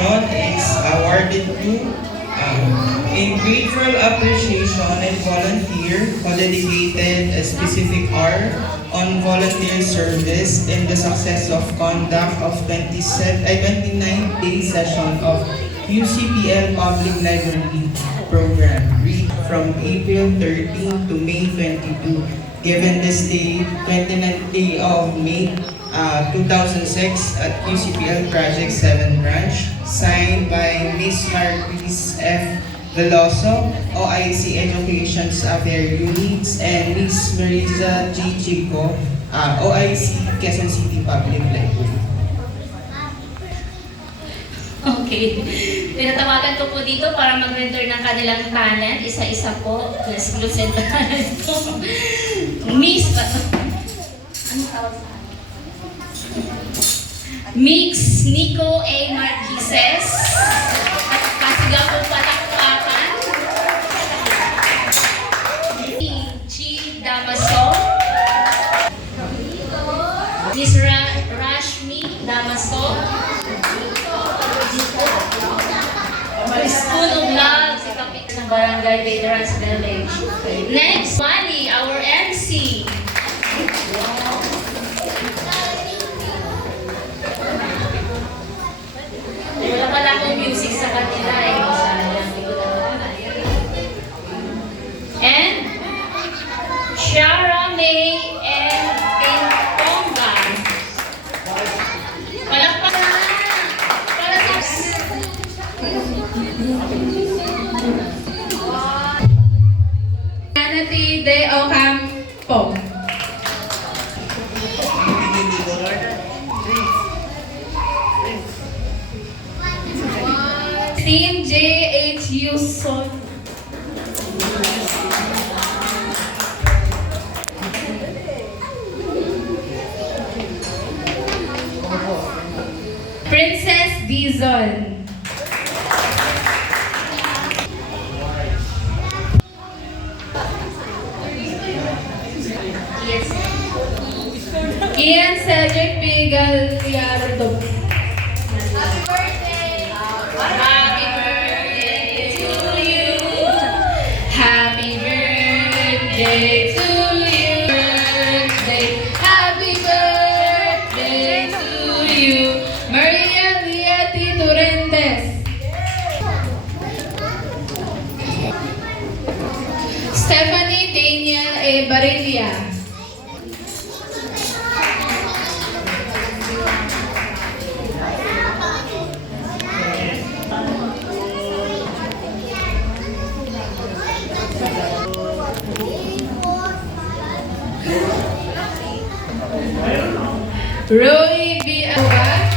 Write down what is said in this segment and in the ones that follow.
distinction is awarded to in grateful appreciation and volunteer who dedicated a specific hour on volunteer service in the success of conduct of 29th day session of UCPL Public Library Program from April 13 to May 22, given this day, 29th day of May 2006 at UCPL Project 7 Branch, signed by Ms. Marquis F. Veloso, OIC Education's Affairs Units, and Ms. Marisa G. Chico, OIC Quezon City Public Library. Okay. Tinatawagan ko po dito para mag-render ng kanilang talent. Isa-isa po. Exclusive talent po. Miss... Ano tawag sa Mix Nico A. Marquises. Pasigaw po palakpakan. G. Damaso. Miss Rashmi Damaso. School of Love sa kapit ng Barangay Veterans Village. Next, Manny, our MC. Wala pala akong music sa kanila eh. And Shara May and Pintonga. Palakpakan para sa Nanati de Ocampo. Team JHU Son. Princess Dizon. Ian Cedric P. Gallardo. Happy birthday to you. Happy birthday to you. Happy birthday to you. Maria Liati Torrentes. Stephanie Daniel A. Barilla. Roy B. Awa.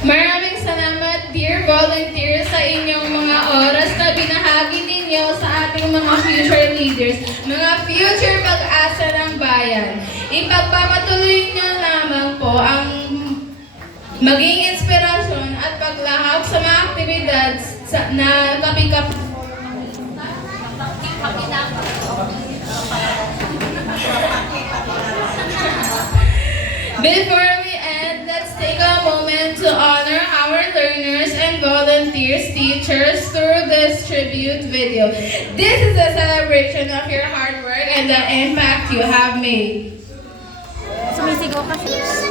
Maraming salamat, dear volunteers, sa inyong mga oras na binahagi ninyo sa ating mga future leaders, mga future pag-asa ng bayan. Ipagpapatuloy niyo lamang po ang maging inspirasyon at paglahap sa mga aktibidad na kapikap. Before we end, let's take a moment to honor our learners and volunteers, teachers through this tribute video. This is a celebration of your hard work and the impact you have made. Sumisigaw kasi.